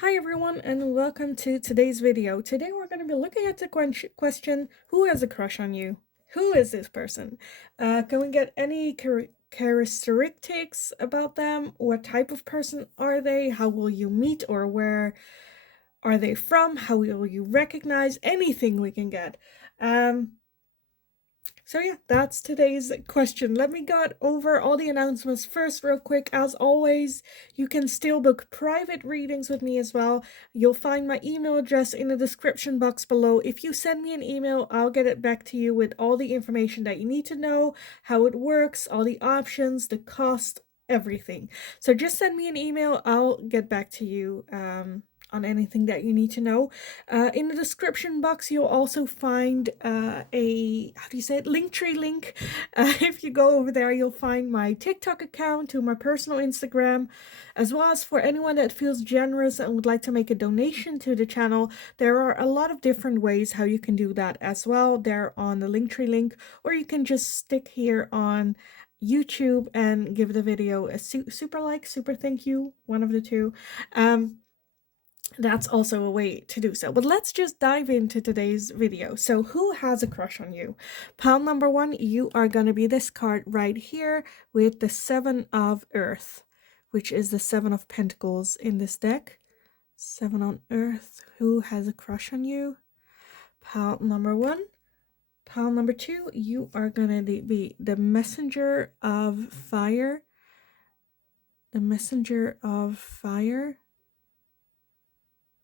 Hi everyone and welcome to today's video. Today we're going to be looking at the question, who has a crush on you? Who is this person? Can we get any characteristics about them? What type of person are they? How will you meet, or where are they from? How will you recognize? Anything we can get. So yeah, that's today's question. Let me go over all the announcements first real quick. As always, you can still book private readings with me as well. You'll find my email address in the description box below. If you send me an email, I'll get it back to you with all the information that you need to know, how it works, all the options, the cost, everything. So just send me an email. I'll get back to you on anything that you need to know. In the description box, you'll also find a, how do you say it, Linktree link. If you go over there, you'll find my TikTok account to my personal Instagram, as well as for anyone that feels generous and would like to make a donation to the channel. There are a lot of different ways how you can do that as well. They're on the Linktree link, or you can just stick here on YouTube and give the video a super like, super thank you, one of the two. That's also a way to do so. But let's just dive into today's video. So who has a crush on you? Pile number 1, you are going to be this card right here with the 7 of Earth, which is the 7 of Pentacles in this deck. 7 on Earth. Who has a crush on you? Pile number 1. Pile number 2, you are going to be the Messenger of Fire. The Messenger of Fire,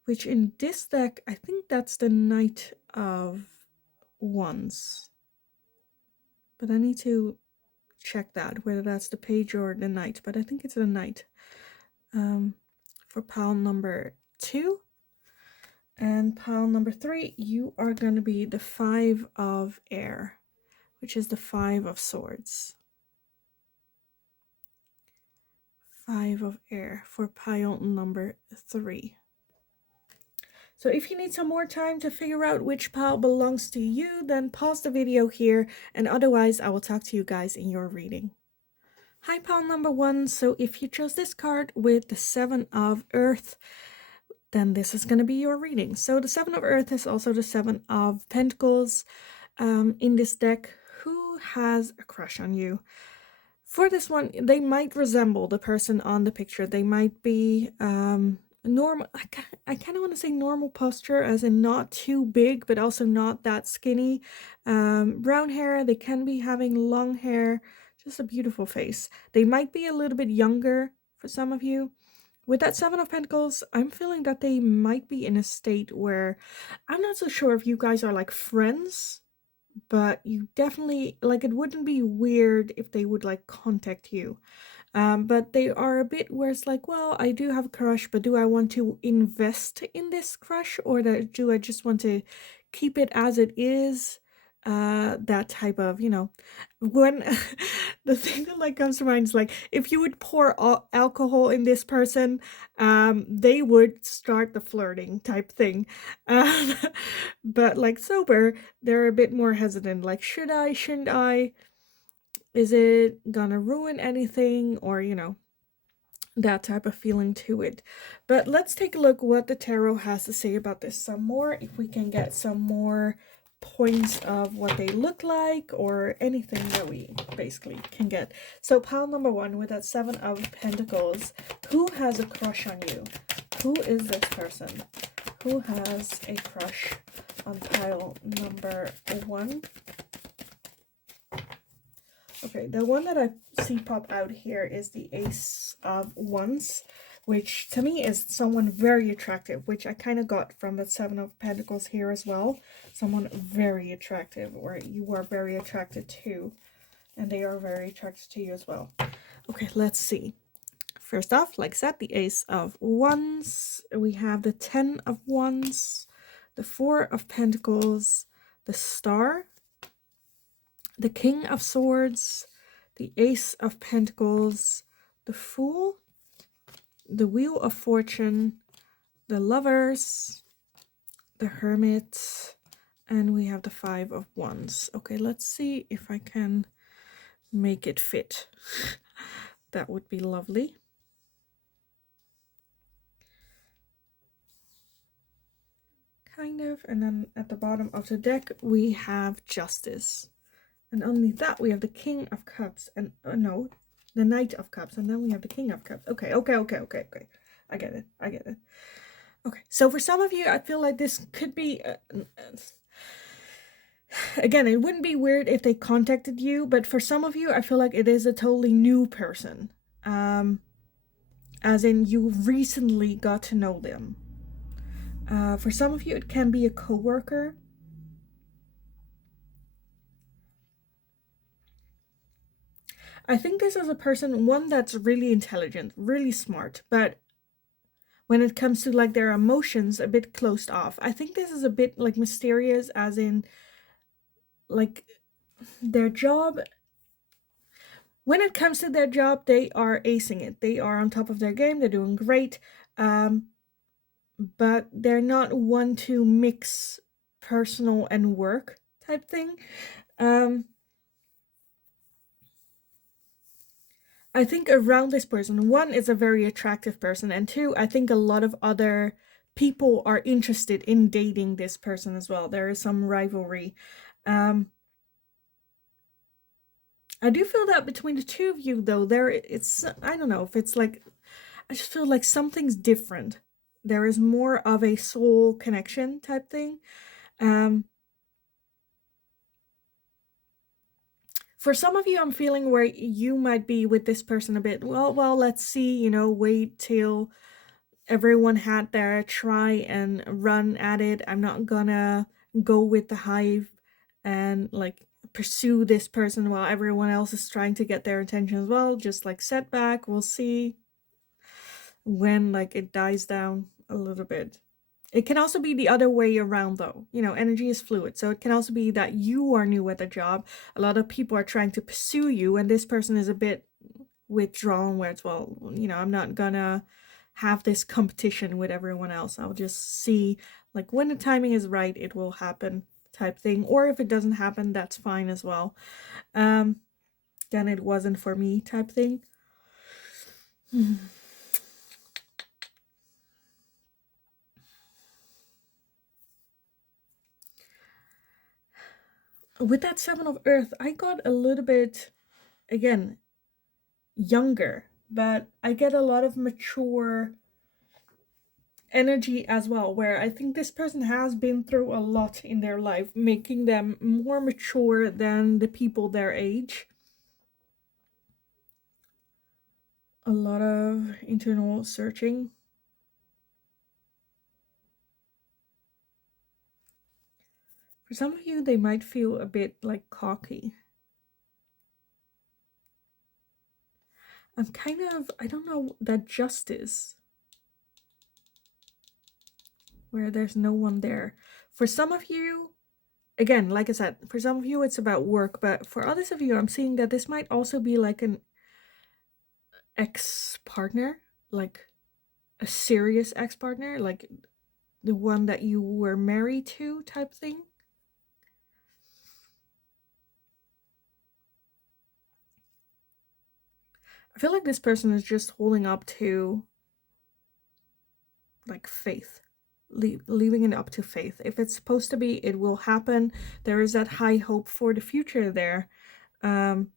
which in this deck, I think that's the Knight of Wands. But I need to check that, whether that's the page or the knight. But I think it's the knight. For pile number 2. And pile number 3, you are going to be the 5 of Air, which is the 5 of Swords. 5 of Air for pile number 3. So if you need some more time to figure out which pile belongs to you, then pause the video here, and otherwise I will talk to you guys in your reading. Hi, pile number 1. So if you chose this card with the 7 of Earth, then this is going to be your reading. So the 7 of Earth is also the 7 of Pentacles in this deck. Who has a crush on you? For this one, they might resemble the person on the picture. They might be normal. I kind of want to say normal posture, as in not too big, but also not that skinny. Brown hair. They can be having long hair. Just a beautiful face. They might be a little bit younger for some of you. With that 7 of Pentacles, I'm feeling that they might be in a state where I'm not so sure if you guys are like friends, but you definitely, like, it wouldn't be weird if they would like contact you. But they are a bit where it's like, well, I do have a crush, but do I want to invest in this crush, or do I just want to keep it as it is? That type of, when the thing that like comes to mind is like, if you would pour alcohol in this person, they would start the flirting type thing. Um, but like sober, they're a bit more hesitant, like, should I, shouldn't I? Is it gonna ruin anything? Or, that type of feeling to it. But let's take a look what the tarot has to say about this some more, if we can get some more points of what they look like, or anything that we basically can get. So pile number 1 with that 7 of Pentacles, who has a crush on you? Who is this person? Who has a crush on pile number 1? Okay, the one that I see pop out here is the Ace of Wands, which to me is someone very attractive, which I kind of got from the 7 of Pentacles here as well. Someone very attractive, or you are very attracted to, and they are very attracted to you as well. Okay, let's see. First off, like I said, the Ace of Wands. We have the 10 of Wands, the 4 of Pentacles, the Star, the King of Swords, the Ace of Pentacles, the Fool, the Wheel of Fortune, the Lovers, the Hermit, and we have the 5 of Wands. Okay, let's see if I can make it fit. That would be lovely. kind of. And then at the bottom of the deck, we have Justice. And underneath that, we have the King of Cups. And, no, the Knight of Cups. And then we have the King of Cups. Okay. I get it. Okay, so for some of you, I feel like this could be... again, it wouldn't be weird if they contacted you, but for some of you, I feel like it is a totally new person. As in, you recently got to know them. For some of you, it can be a coworker. I think this is a person, one that's really intelligent, really smart, but when it comes to like their emotions, a bit closed off. I think this is a bit like mysterious, as in like their job. When it comes to their job, they are acing it. They are on top of their game. They're doing great. But they're not one to mix personal and work type thing. I think around this person, one, is a very attractive person, and two, I think a lot of other people are interested in dating this person as well. There is some rivalry. I do feel that between the two of you, though, I don't know if it's like, I just feel like something's different. There is more of a soul connection type thing. For some of you, I'm feeling where you might be with this person a bit, well, let's see, wait till everyone had their try and run at it. I'm not gonna go with the hive and like pursue this person while everyone else is trying to get their attention as well. Just like setback, we'll see when like it dies down a little bit. It can also be the other way around, though. Energy is fluid, so it can also be that you are new at the job. A lot of people are trying to pursue you, and this person is a bit withdrawn, where it's, well, I'm not gonna have this competition with everyone else. I'll just see, like, when the timing is right, it will happen type thing. Or if it doesn't happen, that's fine as well. Then it wasn't for me type thing. With that Seven of Earth, I got a little bit, again, younger, but I get a lot of mature energy as well, where I think this person has been through a lot in their life, making them more mature than the people their age. A lot of internal searching. For some of you, they might feel a bit like cocky. I'm kind of, I don't know, that Justice, where there's no one there. For some of you, again, like I said, for some of you it's about work, but for others of you, I'm seeing that this might also be like an ex-partner, like a serious ex-partner, like the one that you were married to type thing. I feel like this person is just holding up to like faith, leaving it up to faith. If it's supposed to be, it will happen. There is that high hope for the future there. But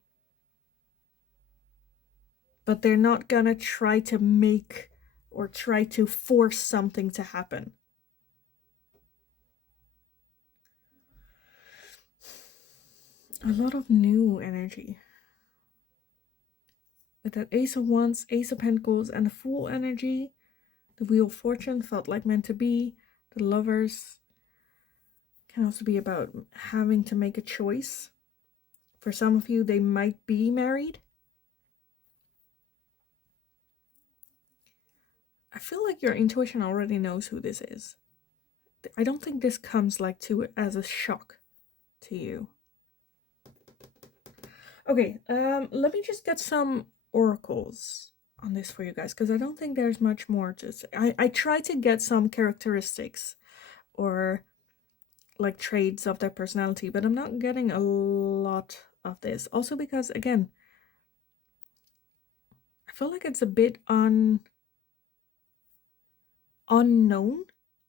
they're not gonna try to make or try to force something to happen. A lot of new energy. With that Ace of Wands, Ace of Pentacles, and the Fool energy, the Wheel of Fortune felt like meant to be. The Lovers can also be about having to make a choice. For some of you, they might be married. I feel like your intuition already knows who this is. I don't think this comes like as a shock to you. Okay, let me just get some oracles on this for you guys, because I don't think there's much more to say. I try to get some characteristics or like traits of their personality, but I'm not getting a lot of this. Also because, again, I feel like it's a bit unknown.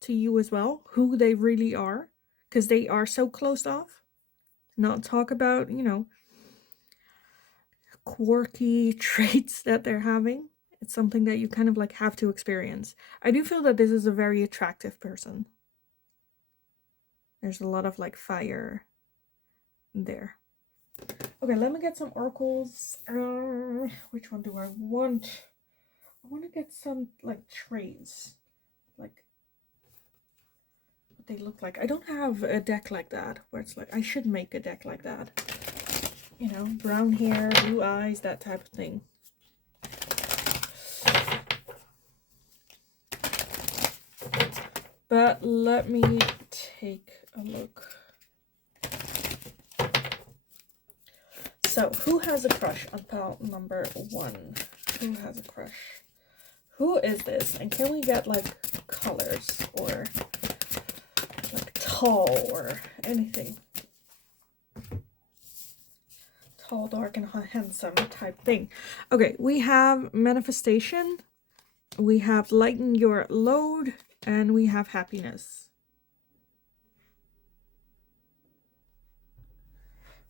to you as well, who they really are, because they are so closed off. Not talk about, quirky traits that they're having. It's something that you kind of like have to experience. I do feel that this is a very attractive person. There's a lot of like fire there. Okay, let me get some oracles. Which one do I want? I want to get some like traits, like what they look like. I don't have a deck like that where it's like I should make a deck like that. Brown hair, blue eyes, that type of thing. But let me take a look. So, who has a crush on pal number 1? Who has a crush? Who is this? And can we get like colors or like tall or anything? Tall, dark, and handsome type thing. Okay, we have manifestation, we have lighten your load, and we have happiness.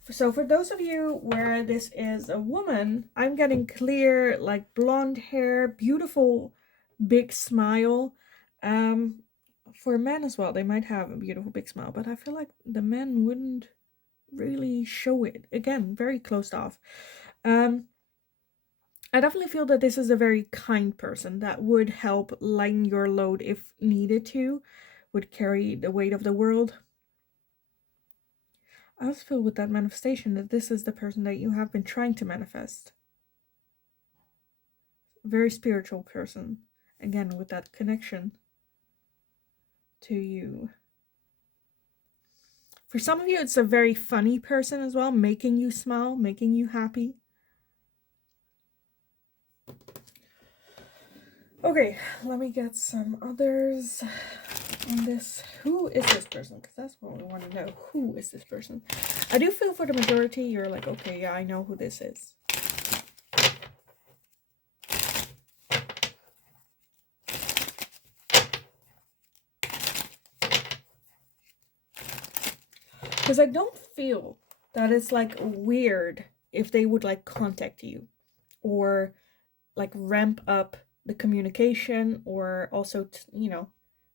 So for those of you where this is a woman, I'm getting clear, like blonde hair, beautiful, big smile. For men as well, they might have a beautiful big smile, but I feel like the men wouldn't really show it. Again, very closed off. I definitely feel that this is a very kind person that would help lighten your load if needed to, would carry the weight of the world. I also feel with that manifestation that this is the person that you have been trying to manifest. Very spiritual person. Again, with that connection to you. For some of you, it's a very funny person as well, making you smile, making you happy. Okay, let me get some others on this. Who is this person? Because that's what we want to know. Who is this person? I do feel for the majority, you're like, okay, yeah, I know who this is. Because I don't feel that it's like weird if they would like contact you or like ramp up the communication or also,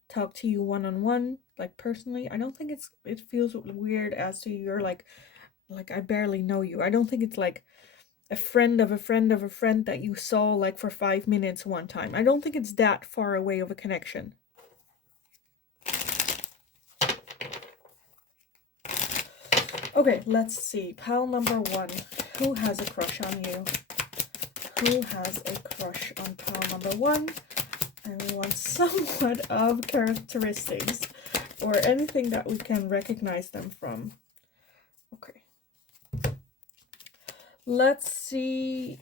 talk to you one-on-one, like personally. I don't think it feels weird as to you're like I barely know you. I don't think it's like a friend of a friend of a friend that you saw like for 5 minutes one time. I don't think it's that far away of a connection. Okay, let's see. Pile number 1. Who has a crush on you? Who has a crush on pile number 1? And we want somewhat of characteristics or anything that we can recognize them from. Okay. Let's see.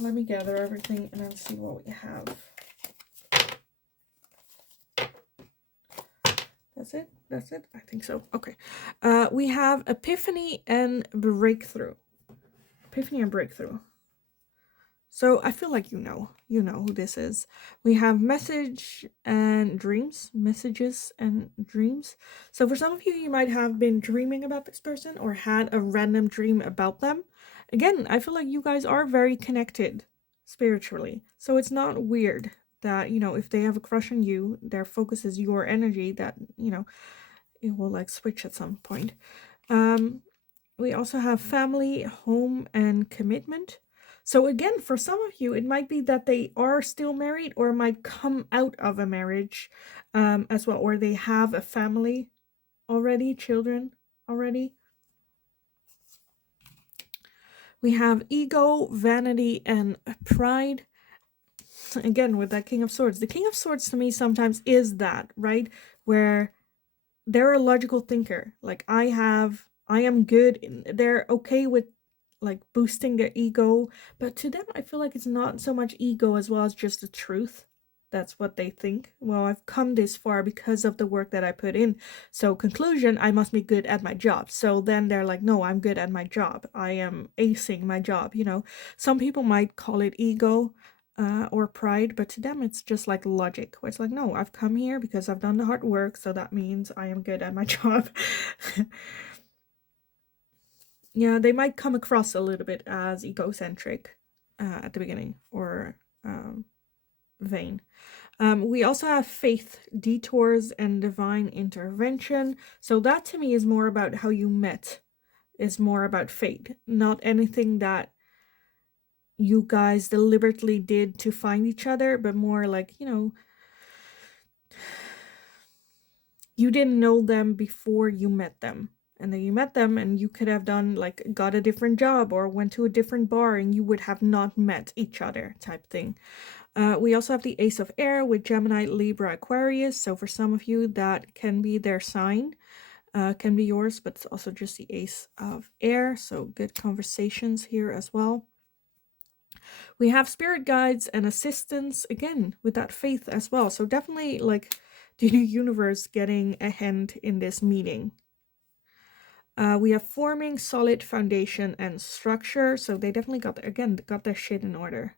Let me gather everything and then see what we have. That's it? That's it? I think so. Okay. We have epiphany and breakthrough. Epiphany and breakthrough. So I feel like you know who this is. We have message and dreams, messages and dreams. So for some of you, you might have been dreaming about this person or had a random dream about them. Again, I feel like you guys are very connected spiritually. So it's not weird that, if they have a crush on you, their focus is your energy, that, it will like switch at some point. We also have family, home, and commitment. So again, for some of you, it might be that they are still married or might come out of a marriage as well, or they have a family already, children already. We have ego, vanity, and pride. Again, with that King of Swords. The King of Swords to me sometimes is that, right? Where they're a logical thinker. Like I am good. They're okay with like boosting their ego, but to them I feel like it's not so much ego as well as just the truth. That's what they think. Well, I've come this far because of the work that I put in. So conclusion, I must be good at my job. So then they're like, no, I'm good at my job. I am acing my job, Some people might call it ego. or pride, but to them it's just like logic, where it's like, no, I've come here because I've done the hard work, so that means I am good at my job. Yeah, they might come across a little bit as egocentric at the beginning, or vain. We also have faith, detours, and divine intervention. So that to me is more about how you met, is more about fate, not anything that you guys deliberately did to find each other, but more like, you didn't know them before you met them. And then you met them and you could have done like got a different job or went to a different bar and you would have not met each other type thing. We also have the Ace of Air with Gemini, Libra, Aquarius. So for some of you, that can be their sign, can be yours, but it's also just the Ace of Air. So good conversations here as well. We have spirit guides and assistants, again, with that faith as well. So definitely like the universe getting a hand in this meeting. We have forming, solid foundation, and structure. So they definitely got their shit in order.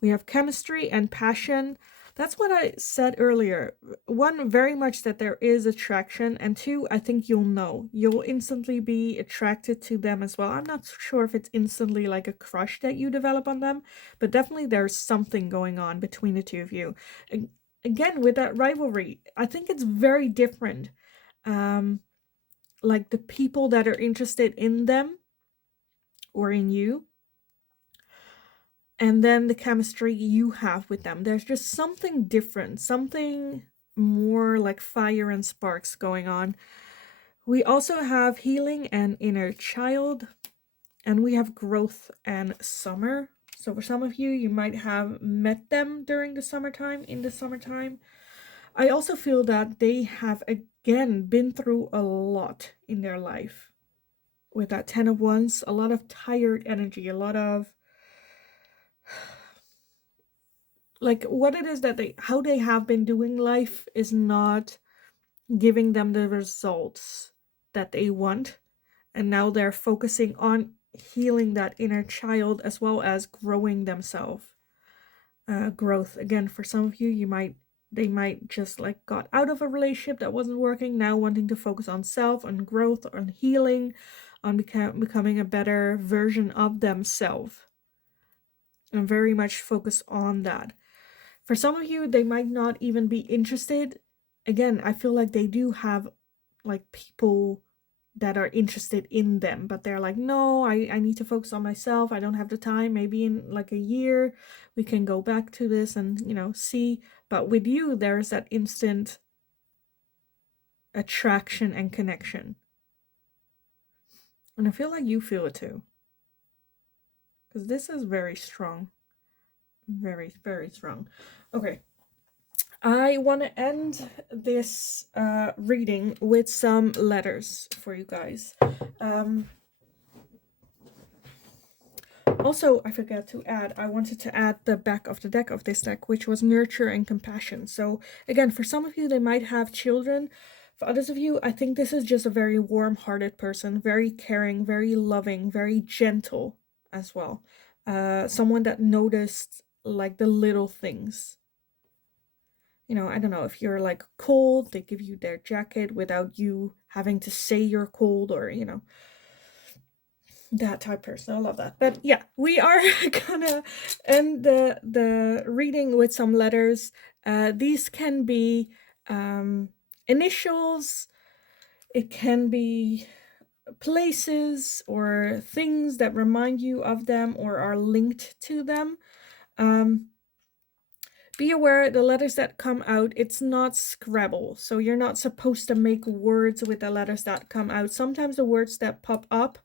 We have chemistry and passion. That's what I said earlier. One, very much that there is attraction. And two, I think you'll know. You'll instantly be attracted to them as well. I'm not sure if it's instantly like a crush that you develop on them, but definitely there's something going on between the two of you. Again, with that rivalry, I think it's very different. Like the people that are interested in them or in you, and then the chemistry you have with them. There's just something different, something more like fire and sparks going on. We also have healing and inner child, and we have growth and summer. So for some of you, you might have met them during the summertime, in the summertime. I also feel that they have, again, been through a lot in their life. With that 10 of Wands, a lot of tired energy, a lot of like what it is that how they have been doing life is not giving them the results that they want, and now they're focusing on healing that inner child as well as growing themselves. Growth, again, for some of you, they might just like got out of a relationship that wasn't working, now wanting to focus on self, on growth, on healing, on becoming a better version of themselves, and very much focus on that. For some of you, they might not even be interested. Again, I feel like they do have like people that are interested in them, but they're like, no, I need to focus on myself. I don't have the time. Maybe in like a year, we can go back to this and, see. But with you, there's that instant attraction and connection. And I feel like you feel it too. Because this is very strong. Very, very strong. Okay. I want to end this reading with some letters for you guys. Also, I forgot to add, I wanted to add the back of the deck of this deck, which was nurture and compassion. So again, for some of you, they might have children. For others of you, I think this is just a very warm-hearted person, very caring, very loving, very gentle as well. Someone that noticed like the little things. I don't know, if you're like cold, they give you their jacket without you having to say you're cold, or, that type of person. I love that. But yeah, we are gonna end the reading with some letters. These can be initials, it can be places or things that remind you of them or are linked to them. Be aware the letters that come out, it's not Scrabble. So you're not supposed to make words with the letters that come out. Sometimes the words that pop up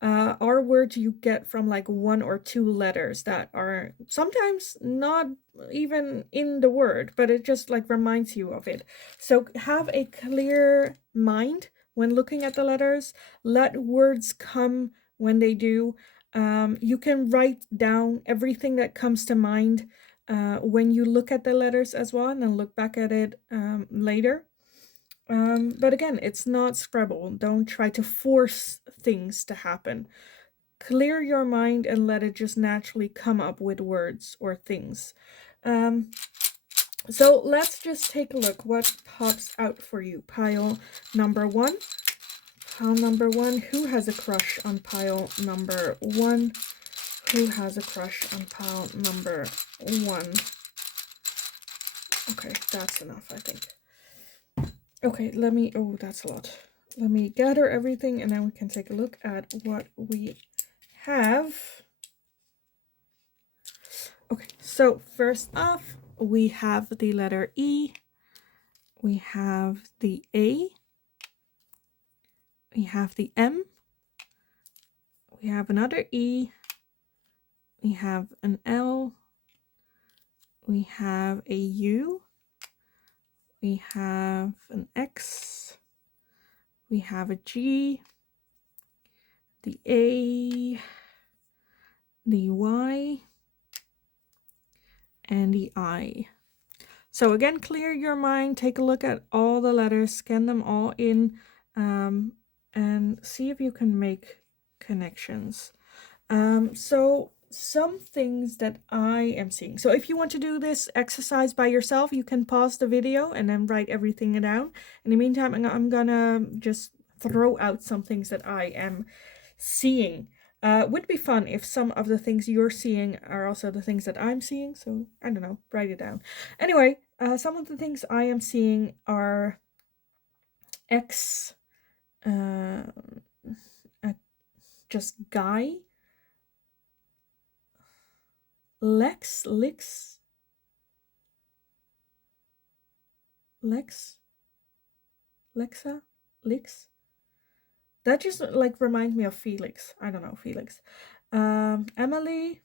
are words you get from like one or two letters that are sometimes not even in the word, but it just like reminds you of it. So have a clear mind when looking at the letters. Let words come when they do. You can write down everything that comes to mind when you look at the letters as well, and then look back at it later. But again, it's not Scrabble. Don't try to force things to happen. clear your mind and let it just naturally come up with words or things. So let's just take a look what pops out for you. Pile number 1. Pile number 1. Who has a crush on pile number 1? Who has a crush on pile number 1? Okay, that's enough, I think. Okay, oh, that's a lot. Let me gather everything and then we can take a look at what we have. Okay, so first off, we have the letter E. We have the A. We have the M. We have another E. We have an L. We have a U. We have an X. We have a G. The A. The Y. And the I. So again, clear your mind, take a look at all the letters, scan them all in, and see if you can make connections. So some things that I am seeing. So if you want to do this exercise by yourself, you can pause the video and then write everything down. In the meantime, I'm gonna just throw out some things that I am seeing. Would be fun if some of the things you're seeing are also the things that I'm seeing. So I don't know, write it down. Anyway, some of the things I am seeing are X, just guy, Lex, Lexa, Lix. That just like reminds me of Felix. I don't know, Felix. Emily,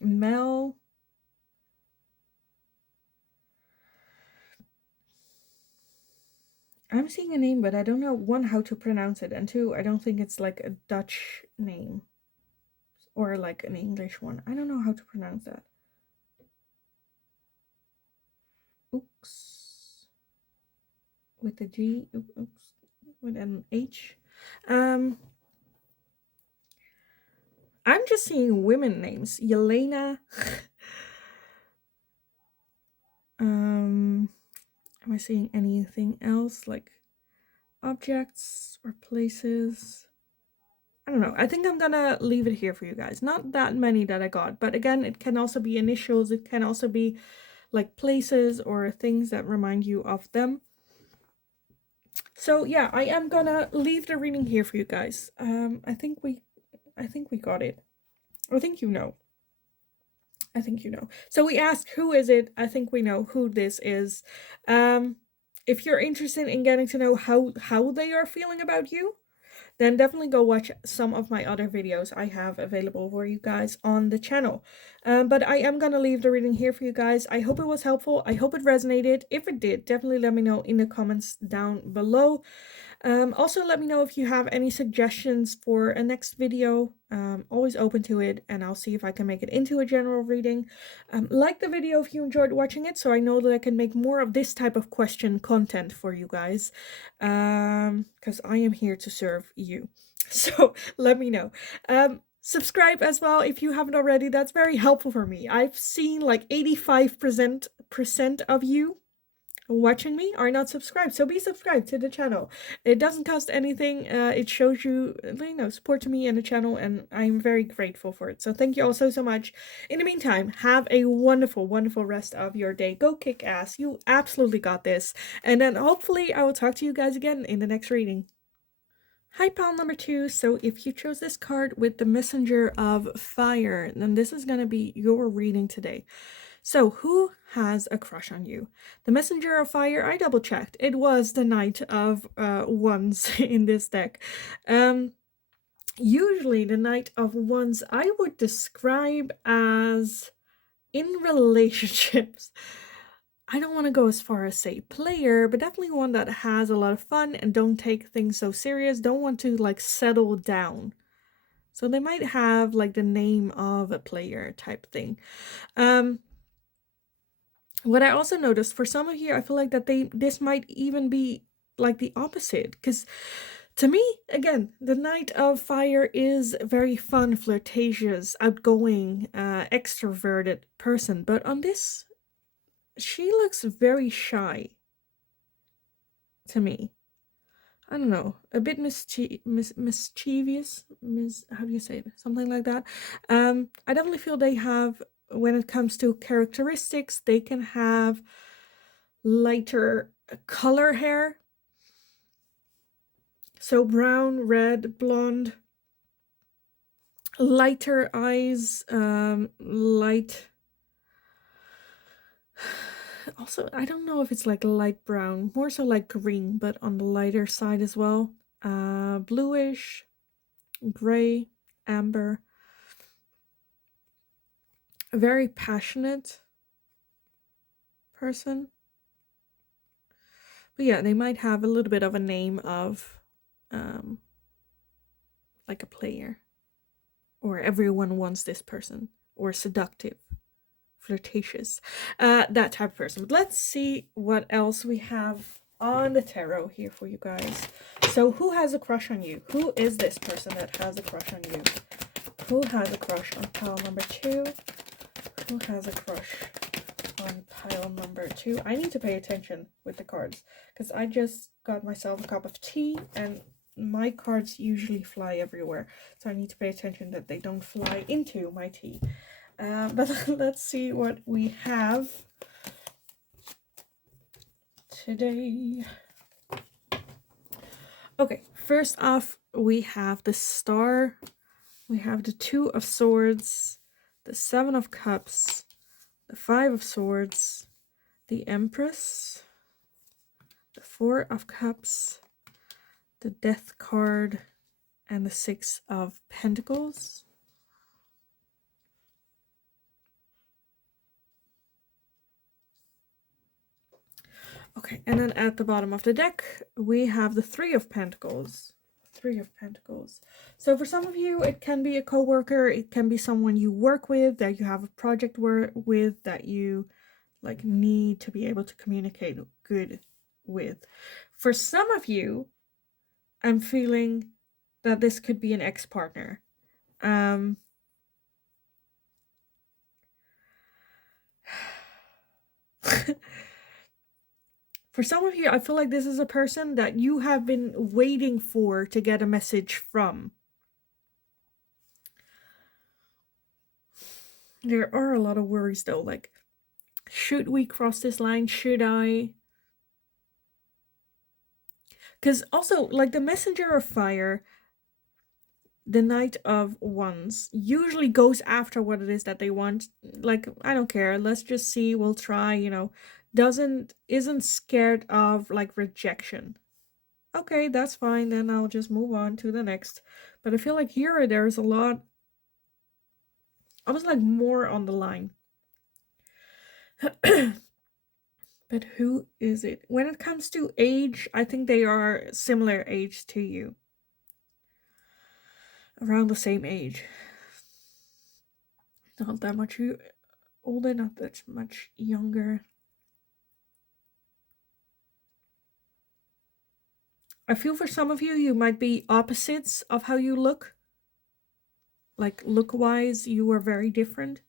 Mel. I'm seeing a name, but I don't know, 1, how to pronounce it, and 2, I don't think it's like a Dutch name or like an English one. I don't know how to pronounce that. Oops. With a G. Oops. With an H. I'm just seeing women names. Yelena. Am I seeing anything else like objects or places? I don't know. I think I'm gonna leave it here for you guys. Not that many that I got, but again, it can also be initials. It can also be like places or things that remind you of them. So yeah, I am gonna leave the reading here for you guys. I think we got it. I think you know. I think you know. So we asked, who is it? I think we know who this is. If you're interested in getting to know how they are feeling about you, then definitely go watch some of my other videos I have available for you guys on the channel. But I am going to leave the reading here for you guys. I hope it was helpful. I hope it resonated. If it did, definitely let me know in the comments down below. Also, let me know if you have any suggestions for a next video. Always open to it, and I'll see if I can make it into a general reading. Like the video if you enjoyed watching it, so I know that I can make more of this type of question content for you guys, because I am here to serve you. So let me know. Subscribe as well if you haven't already. That's very helpful for me. I've seen like 85% of you watching me are not subscribed, so be subscribed to the channel. It doesn't cost anything. It shows you know, support to me and the channel, and I'm very grateful for it. So thank you all so much. In the meantime, have a wonderful rest of your day. Go kick ass. You absolutely got this. And then hopefully I will talk to you guys again in the next reading. Hi, pile number 2. So if you chose this card with the Messenger of Fire, then this is going to be your reading today. So who has a crush on you? The Messenger of Fire, I double checked. It was the Knight of Wands in this deck. Usually the Knight of Wands I would describe as in relationships. I don't want to go as far as say player, but definitely one that has a lot of fun and don't take things so serious, don't want to like settle down. So they might have like the name of a player type thing. What I also noticed for some of you, I feel like that this might even be like the opposite, because To me, again, the Knight of Fire is a very fun, flirtatious, outgoing, extroverted person. But on this, she looks very shy to me. I don't know, a bit mischievous, how do you say it? Something like that. I definitely feel they have, when it comes to characteristics, they can have lighter color hair. So brown, red, blonde, lighter eyes, light. Also, I don't know if it's like light brown, more so like green, but on the lighter side as well. Bluish, gray, amber. A very passionate person. But yeah, they might have a little bit of a name of like a player. Or everyone wants this person. Or seductive. Flirtatious. That type of person. But let's see what else we have on the tarot here for you guys. So who has a crush on you? Who is this person that has a crush on you? Who has a crush on pile number 2? Who has a crush on pile number 2? I need to pay attention with the cards because I just got myself a cup of tea and my cards usually fly everywhere. So I need to pay attention that they don't fly into my tea. But let's see what we have today. Okay, first off, we have the Star. We have the 2 of Swords, the 7 of Cups, the 5 of Swords, the Empress, the 4 of Cups, the Death card, and the 6 of Pentacles. Okay, and then at the bottom of the deck, we have the 3 of Pentacles. 3 of Pentacles. So for some of you, it can be a coworker, it can be someone you work with, that you have a project with, that you like need to be able to communicate good with. For some of you, I'm feeling that this could be an ex-partner. For some of you, I feel like this is a person that you have been waiting for to get a message from. There are a lot of worries though, like, should we cross this line? Should I? Because also, like, the Messenger of Fire, the Knight of Wands, usually goes after what it is that they want. Like, I don't care, let's just see, we'll try, you know. Isn't scared of like rejection. Okay, that's fine, then I'll just move on to the next. But I feel like here there's a lot, almost like more on the line. But who is it? When it comes to age, I think they are similar age to you. Around the same age. Not that much older, not that much younger. I feel for some of you, you might be opposites of how you look. Like, look-wise, you are very different.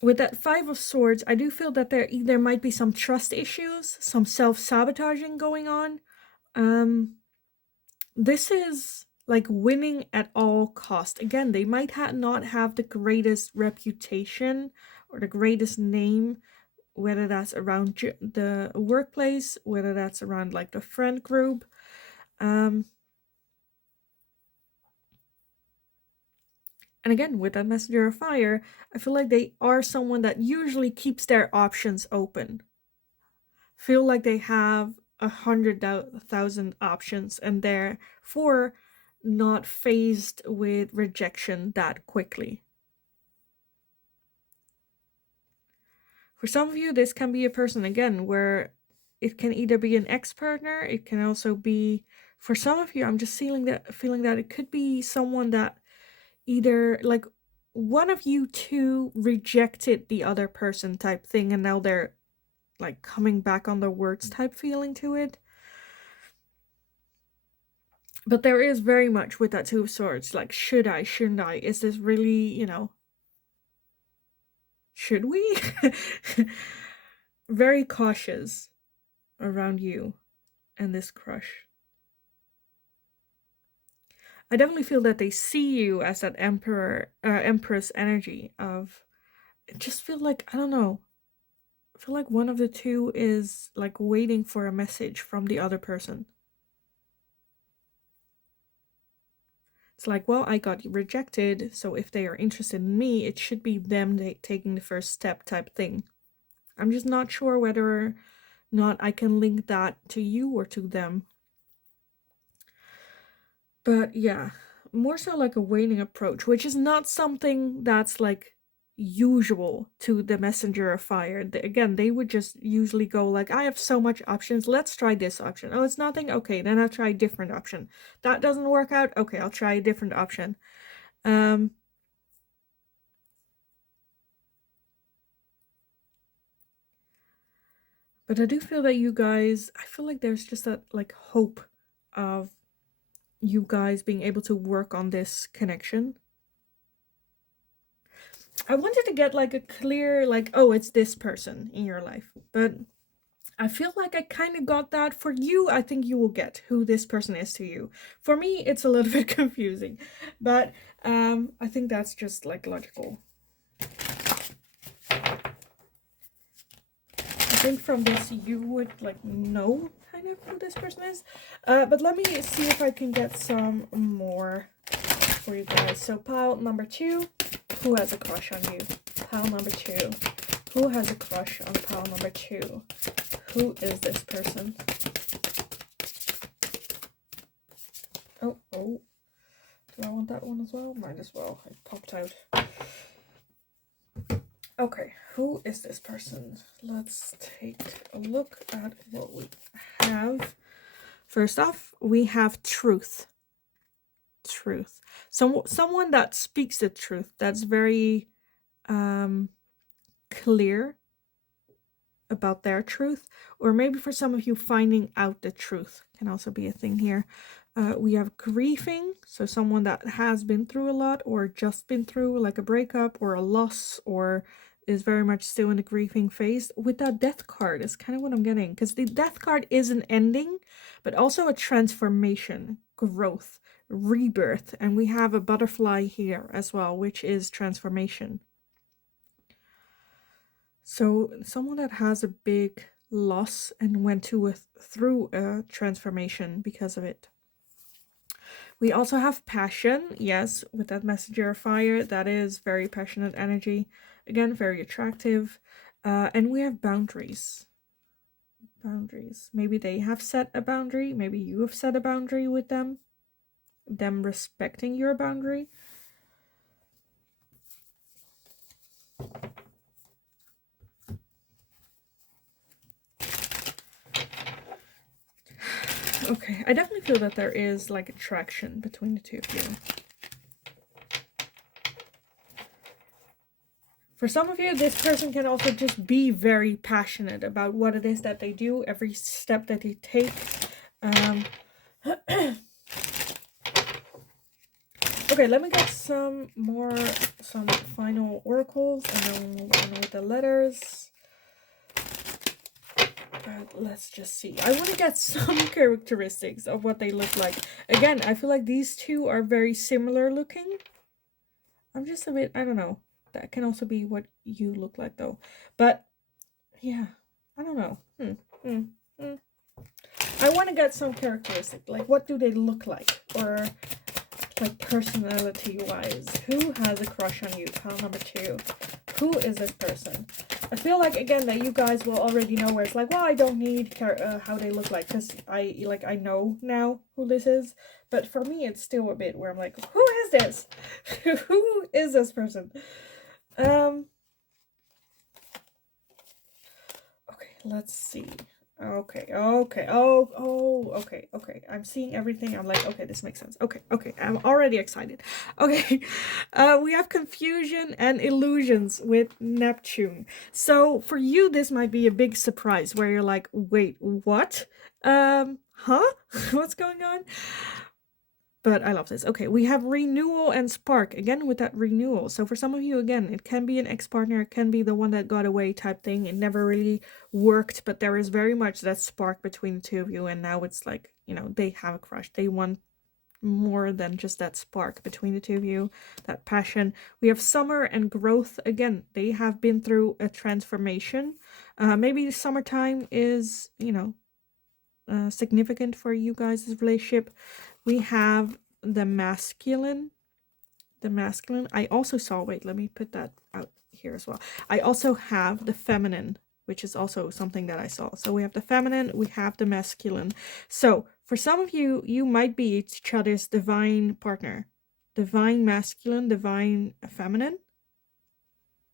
With that 5 of Swords, I do feel that there might be some trust issues, some self-sabotaging going on. This is like winning at all cost. Again, they might not have the greatest reputation or the greatest name, whether that's around the workplace, whether that's around like the friend group. And again, with that Messenger of Fire, I feel like they are someone that usually keeps their options open. Feel like they have 100,000 options and therefore not faced with rejection that quickly. For some of you, this can be a person, again, where it can either be an ex-partner, it can also be, for some of you, I'm just feeling that it could be someone that either like one of you two rejected the other person type thing, and now they're like coming back on the words type feeling to it. But there is very much with that Two of Swords, like, should I, shouldn't I? Is this really, you know, should we? Very cautious around you and this crush. I definitely feel that they see you as that Empress energy of, it just feel like, I don't know, I feel like one of the two is like waiting for a message from the other person. It's like, well, I got rejected, so if they are interested in me, it should be them taking the first step type thing. I'm just not sure whether or not I can link that to you or to them. But yeah, more so like a waiting approach, which is not something that's like usual to the messenger of fire. Again, they would just usually go like, I have so much options, let's try this option. Oh, it's nothing? Okay, then I'll try a different option. That doesn't work out? Okay, I'll try a different option. But I do feel that you guys, I feel like there's just that like hope of you guys being able to work on this connection. I wanted to get like a clear, like, oh, it's this person in your life. But I feel like I kind of got that. For you, I think you will get who this person is to you. For me, it's a little bit confusing. But I think that's just like logical. I think from this you would like know kind of who this person is. But let me see if I can get some more for you guys. So pile number 2, who has a crush on you? Pile number 2, who has a crush on pile number 2? Who is this person? Oh, do I want that one as well? Might as well. It popped out. Okay, who is this person? Let's take a look at what we have. First off, we have truth. Truth. Someone that speaks the truth. That's very clear about their truth. Or maybe for some of you, finding out the truth can also be a thing here. We have grieving, so someone that has been through a lot or just been through like a breakup or a loss or is very much still in the grieving phase. With that death card is kind of what I'm getting, because the death card is an ending, but also a transformation, growth, rebirth, and we have a butterfly here as well, which is transformation. So someone that has a big loss and went through a transformation because of it. We also have passion, yes, with that messenger of fire. That is very passionate energy. Again, very attractive. And we have boundaries. Boundaries. Maybe they have set a boundary. Maybe you have set a boundary with them. Them respecting your boundary. Okay, I definitely feel that there is like attraction between the two of you. For some of you, this person can also just be very passionate about what it is that they do, every step that they take. Okay, let me get some final oracles, and then we'll move on with the letters. Let's just see. I want to get some characteristics of what they look like. Again, I feel like these two are very similar looking. I'm just a bit, I don't know. That can also be what you look like though. But yeah, I don't know. I want to get some characteristics. Like, what do they look like? Or like personality wise. Who has a crush on you? Pile number 2. Who is this person? I feel like, again, that you guys will already know where it's like, well, I don't need how they look like, because I know now who this is. But for me, it's still a bit where I'm like, who is this? Who is this person? Okay, let's see. Okay. Okay. I'm seeing everything. I'm like, okay, this makes sense. Okay. I'm already excited. Okay. We have confusion and illusions with Neptune. So for you, this might be a big surprise where you're like, wait, what? Huh? What's going on? But I love this. Okay, we have renewal and spark. Again, with that renewal. So for some of you, again, it can be an ex-partner. It can be the one that got away type thing. It never really worked, but there is very much that spark between the two of you. And now it's like, you know, they have a crush. They want more than just that spark between the two of you, that passion. We have summer and growth. Again, they have been through a transformation. Maybe the summertime is, you know, significant for you guys' relationship. We have the masculine. I also saw, wait, let me put that out here as well. I also have the feminine, which is also something that I saw. So we have the feminine, we have the masculine. So for some of you, you might be each other's divine partner. Divine masculine, divine feminine.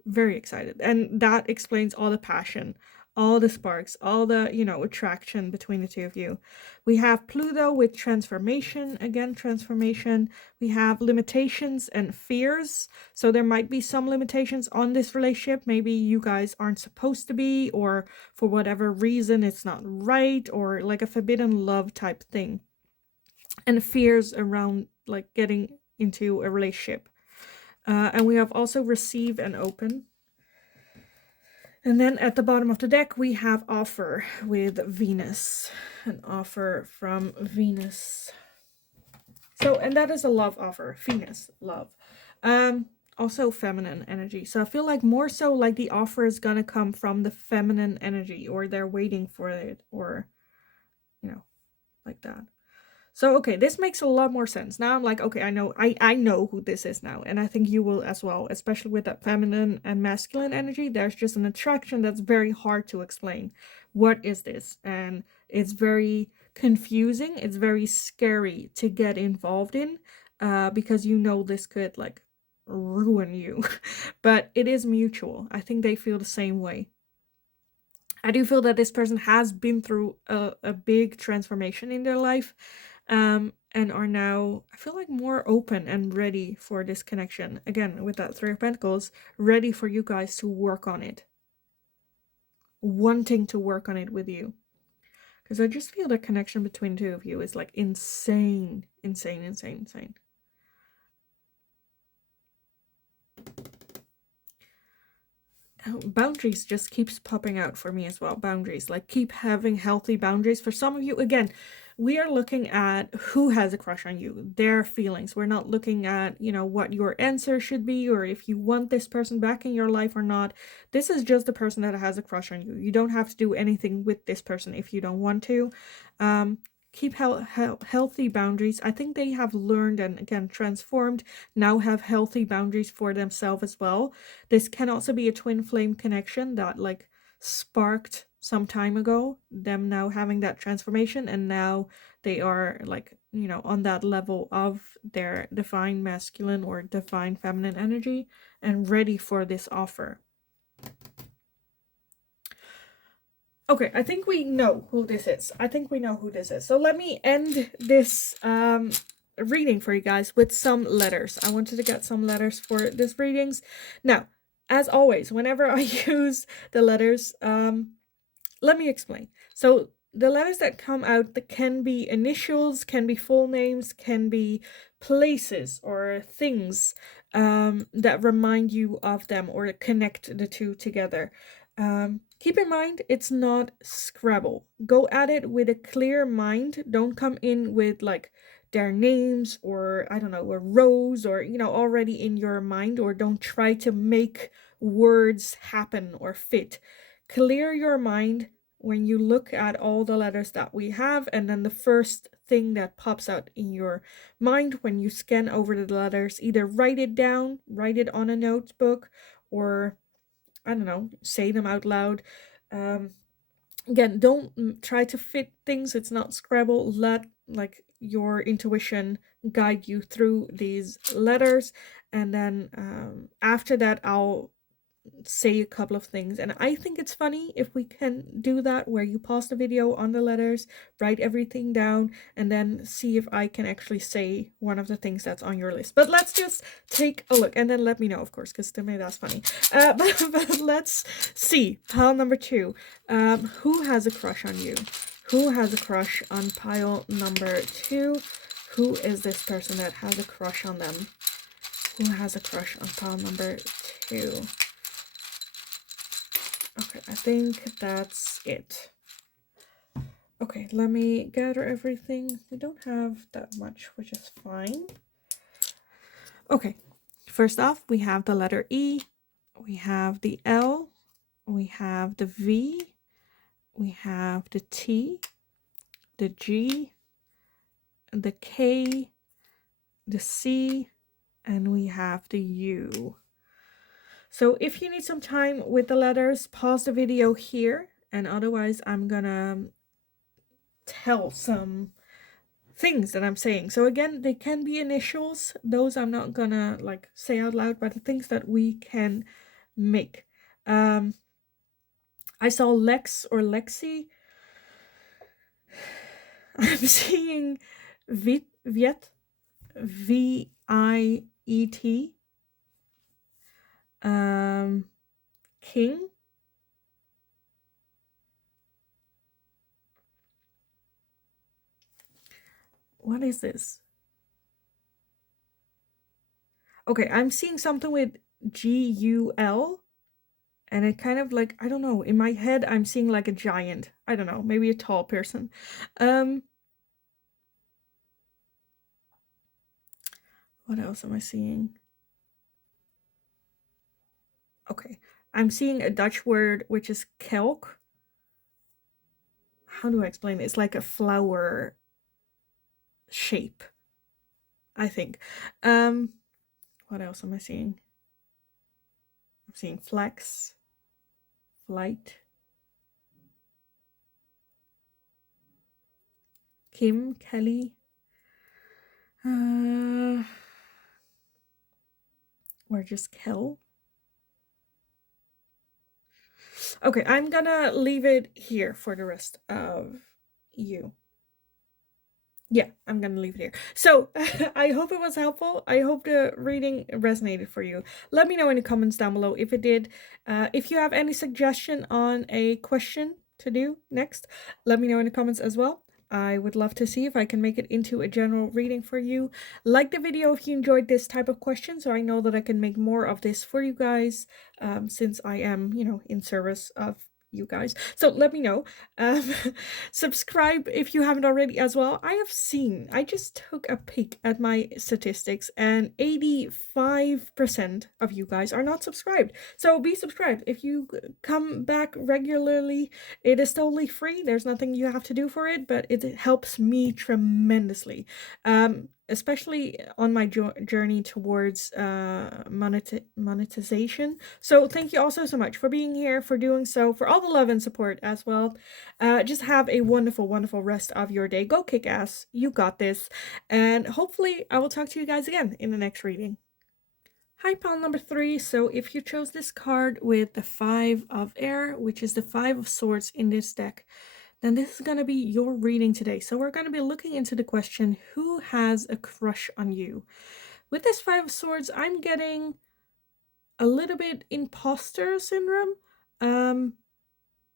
Very excited. And that explains all the passion, all the sparks, all the, you know, attraction between the two of you. We have Pluto with transformation. Again, transformation. We have limitations and fears. So there might be some limitations on this relationship. Maybe you guys aren't supposed to be, or for whatever reason it's not right, or like a forbidden love type thing. And fears around like getting into a relationship. And we have also receive and open. And then at the bottom of the deck, we have offer with Venus. An offer from Venus. So, and that is a love offer. Venus, love. Also feminine energy. So I feel like more so like the offer is gonna come from the feminine energy, or they're waiting for it, or, you know, like that. So, okay, this makes a lot more sense. Now I'm like, okay, I know who this is now. And I think you will as well, especially with that feminine and masculine energy. There's just an attraction that's very hard to explain. What is this? And it's very confusing. It's very scary to get involved in, because you know this could like ruin you. But it is mutual. I think they feel the same way. I do feel that this person has been through a big transformation in their life, and are now, I feel like, more open and ready for this connection. Again, with that Three of Pentacles, ready for you guys to work on it. Wanting to work on it with you. Because I just feel the connection between the two of you is like insane. Boundaries just keeps popping out for me as well. Boundaries, like keep having healthy boundaries. For some of you, again, we are looking at who has a crush on you, their feelings. We're not looking at, you know, what your answer should be, or if you want this person back in your life or not. This is just the person that has a crush on you. You don't have to do anything with this person if you don't want to. Keep healthy boundaries. I think they have learned and, again, transformed, now have healthy boundaries for themselves as well. This can also be a twin flame connection that like sparked some time ago, them now having that transformation, and now they are like, you know, on that level of their divine masculine or divine feminine energy and ready for this offer. Okay, I think we know who this is. So let me end this reading for you guys with some letters. I wanted to get some letters for this readings. Now, as always, whenever I use the letters, let me explain. So the letters that come out, that can be initials, can be full names, can be places or things that remind you of them or connect the two together. Keep in mind, it's not Scrabble. Go at it with a clear mind. Don't come in with like their names or, I don't know, a rose or, you know, already in your mind, or don't try to make words happen or fit. Clear your mind when you look at all the letters that we have, and then the first thing that pops out in your mind when you scan over the letters, either write it down, write it on a notebook, or, I don't know, say them out loud. Again, don't try to fit things. It's not Scrabble. Let like your intuition guide you through these letters, and then after that I'll say a couple of things. And I think it's funny if we can do that, where you pause the video on the letters, write everything down, and then see if I can actually say one of the things that's on your list. But let's just take a look, and then let me know, of course, because to me that's funny. But let's see. Pile number 2. Who has a crush on you? Who has a crush on pile number 2? Who is this person that has a crush on them? Who has a crush on pile number 2? Okay, I think that's it. Okay, let me gather everything. We don't have that much, which is fine. Okay, first off, we have the letter E, we have the L, we have the V, we have the T, the G, the K, the C, and we have the U. So if you need some time with the letters, pause the video here, and otherwise I'm gonna tell some things that I'm saying. So again, they can be initials. Those I'm not gonna like say out loud, but the things that we can make. I saw Lex or Lexi. I'm seeing Viet, V-I-E-T. King. What is this? Okay, I'm seeing something with G-U-L. And it kind of like, I don't know, in my head, I'm seeing like a giant. I don't know, maybe a tall person. What else am I seeing? Okay, I'm seeing a Dutch word, which is kelk. How do I explain it? It's like a flower shape, I think. What else am I seeing? I'm seeing flex, flight, Kim, Kelly, or just Kel. Okay, I'm gonna leave it here for the rest of you. Yeah, I'm gonna leave it here. So I hope it was helpful. I hope the reading resonated for you. Let me know in the comments down below if it did. If you have any suggestion on a question to do next, let me know in the comments as well. I would love to see if I can make it into a general reading for you. Like the video if you enjoyed this type of question, so I know that I can make more of this for you guys, since I am, you know, in service of you guys. So let me know. Subscribe if you haven't already as well. I just took a peek at my statistics, and 85% of you guys are not subscribed. So be subscribed. If you come back regularly, it is totally free. There's nothing you have to do for it, but it helps me tremendously. Especially on my journey towards monetization. So thank you all so much for being here, for doing so, for all the love and support as well. Just have a wonderful, wonderful rest of your day. Go kick ass. You got this. And hopefully I will talk to you guys again in the next reading. Hi, pile number 3. So if you chose this card with the 5 of air, which is the 5 of swords in this deck, then this is going to be your reading today. So we're going to be looking into the question, who has a crush on you? With this 5 of swords, I'm getting a little bit imposter syndrome.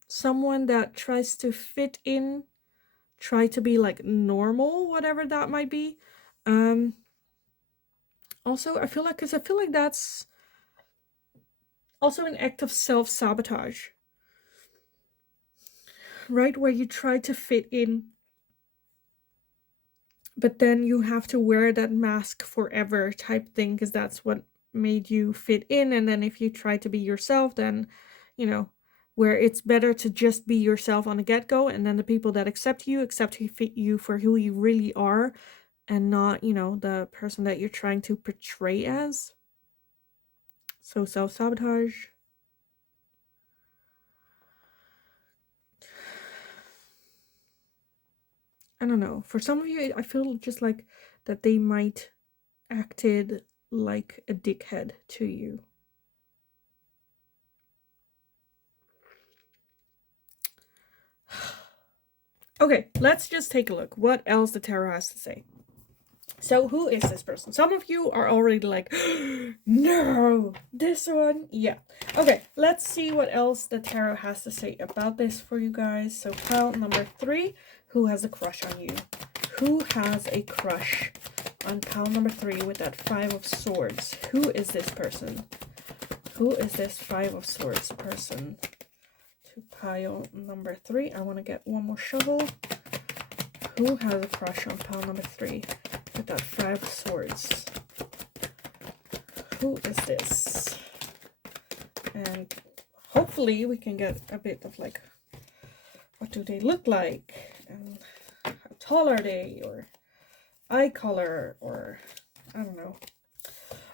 Someone that tries to fit in, try to be like normal, whatever that might be. Also, I feel like that's also an act of self-sabotage. Right, where you try to fit in, but then you have to wear that mask forever type thing, because that's what made you fit in. And then if you try to be yourself, then, you know, where it's better to just be yourself on the get-go, and then the people that accept you for who you really are, and not, you know, the person that you're trying to portray as. So self-sabotage. I don't know. For some of you, I feel just like that they might acted like a dickhead to you. Okay, let's just take a look. What else the tarot has to say. So who is this person? Some of you are already like, no, this one. Yeah. Okay, let's see what else the tarot has to say about this for you guys. So pile number 3, who has a crush on you? Who has a crush on pile number 3 with that 5 of Swords? Who is this person? Who is this 5 of Swords person? To pile number 3. I want to get one more shovel. Who has a crush on pile number 3 with that 5 of Swords? Who is this? And hopefully we can get a bit of like, what do they look like? And how tall are they? Or eye color? Or I don't know.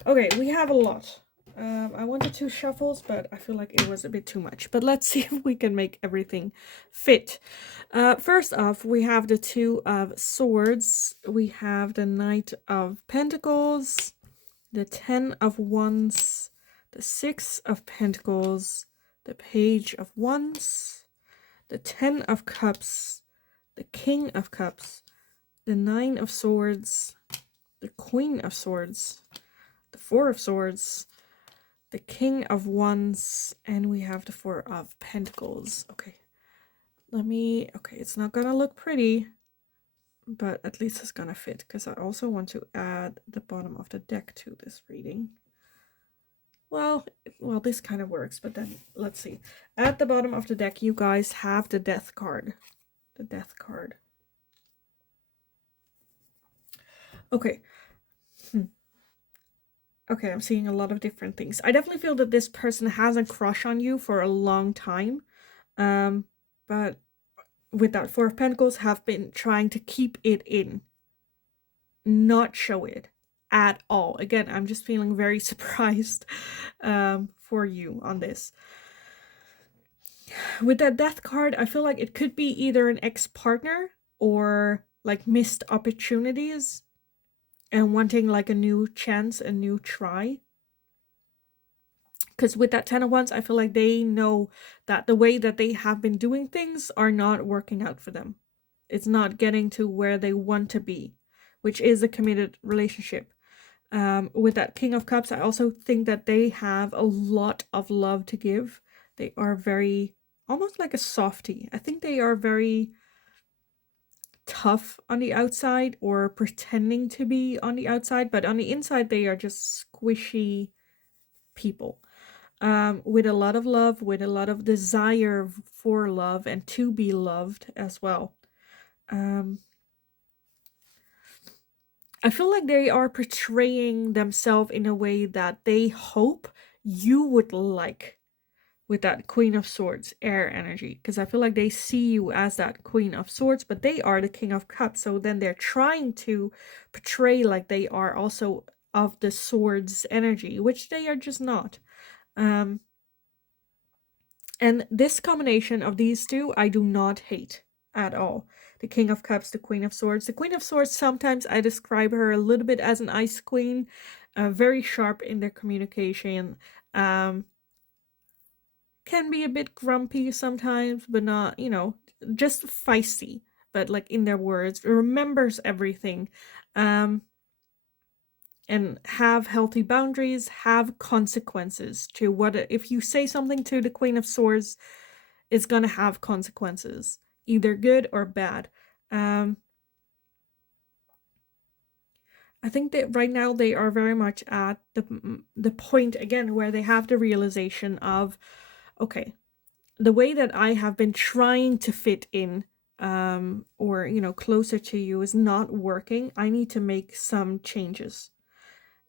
Okay, we have a lot. I wanted 2 shuffles, but I feel like it was a bit too much. But let's see if we can make everything fit. First off, we have the 2 of Swords. We have the Knight of Pentacles, the 10 of Wands, the 6 of Pentacles, the Page of Wands, the 10 of Cups, the King of Cups, the 9 of Swords, the Queen of Swords, the 4 of Swords, the King of Wands, and we have the 4 of Pentacles. Okay, okay, it's not gonna look pretty, but at least it's gonna fit, because I also want to add the bottom of the deck to this reading. Well, this kind of works, but then let's see. At the bottom of the deck, you guys have the Death card. The Death card. Okay. Okay, I'm seeing a lot of different things. I definitely feel that this person has a crush on you for a long time. But with that 4 of Pentacles, have been trying to keep it in. Not show it at all. Again, I'm just feeling very surprised for you on this. With that Death card, I feel like it could be either an ex-partner or like missed opportunities and wanting like a new chance, a new try. Because with that 10 of Wands, I feel like they know that the way that they have been doing things are not working out for them. It's not getting to where they want to be, which is a committed relationship. With that King of Cups, I also think that they have a lot of love to give. They are very, almost like a softie. I think they are very tough on the outside, or pretending to be on the outside, but on the inside they are just squishy people, with a lot of love, with a lot of desire for love and to be loved as well. I feel like they are portraying themselves in a way that they hope you would like, with that Queen of Swords, air energy, because I feel like they see you as that Queen of Swords, but they are the King of Cups, so then they're trying to portray like they are also of the Swords energy, which they are just not. And this combination of these two, I do not hate at all. The King of Cups, the Queen of Swords. The Queen of Swords, sometimes I describe her a little bit as an ice queen, very sharp in their communication, can be a bit grumpy sometimes, but not, you know, just feisty, but like in their words, remembers everything, and have healthy boundaries, have consequences to what, if you say something to the Queen of Swords, it's gonna have consequences, either good or bad. I think that right now they are very much at the point again where they have the realization of, okay, the way that I have been trying to fit in, or, you know, closer to you is not working. I need to make some changes.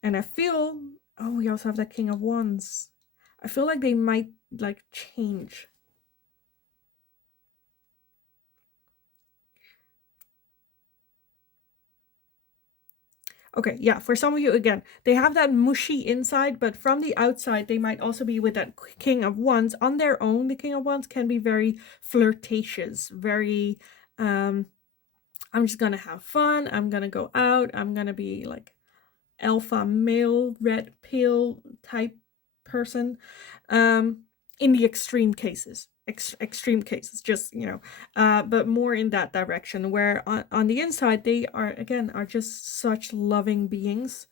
And I feel, oh, we also have that King of Wands. I feel like they might like change. Okay, yeah, for some of you, again, they have that mushy inside, but from the outside, they might also be with that King of Wands. On their own, the King of Wands can be very flirtatious, very, I'm just gonna have fun, I'm gonna go out, I'm gonna be like alpha male, red pill type person, in the extreme cases. extreme cases, just, you know, but more in that direction, where on the inside, they are, again, are just such loving beings.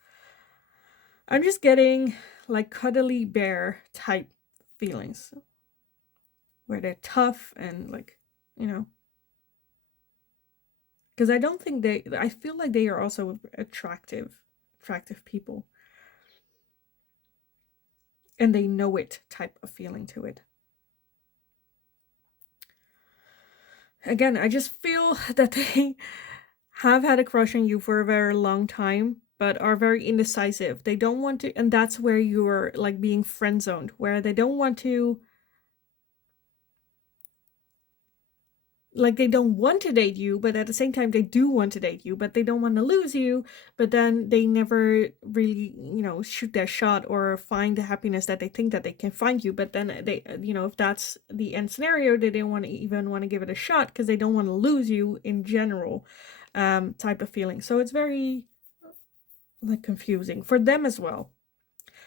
I'm just getting like cuddly bear type feelings, where they're tough and like, you know, because I feel like they are also attractive people, and they know it type of feeling to it. Again, I just feel that they have had a crush on you for a very long time, but are very indecisive. They don't want to, and that's where you're like being friend zoned, where they don't want to, like, they don't want to date you, but at the same time they do want to date you, but they don't want to lose you, but then they never really, you know, shoot their shot or find the happiness that they think that they can find you. But then they, you know, if that's the end scenario, they don't want to even want to give it a shot because they don't want to lose you in general, type of feeling. So it's very like confusing for them as well.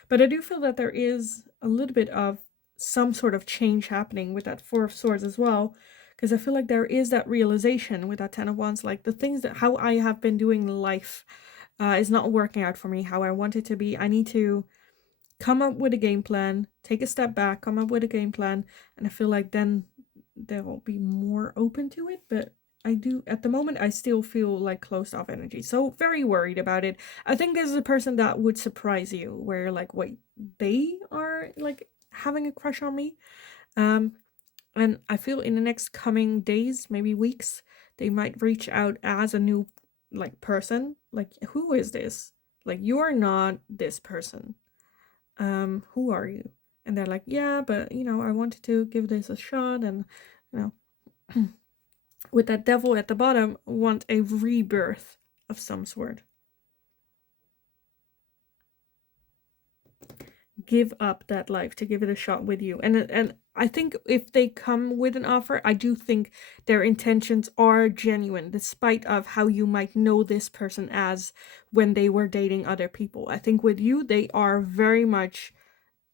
But I do feel that there is a little bit of some sort of change happening with that Four of Swords as well, because I feel like there is that realization with that Ten of Wands, like the things that how I have been doing life is not working out for me how I want it to be. I need to come up with a game plan, take a step back, come up with a game plan, and I feel like then they'll be more open to it. But I do, at the moment, I still feel like closed off energy. So very worried about it. I think this is a person that would surprise you, where you're like, wait, they are like having a crush on me. And I feel in the next coming days, maybe weeks, they might reach out as a new like person. Like, who is this? Like, you are not this person. Who are you? And they're like, yeah, but you know, I wanted to give this a shot, and you know, with that devil at the bottom, want a rebirth of some sort. Give up that life to give it a shot with you. And I think if they come with an offer, I do think their intentions are genuine, despite of how you might know this person as when they were dating other people. I think with you, they are very much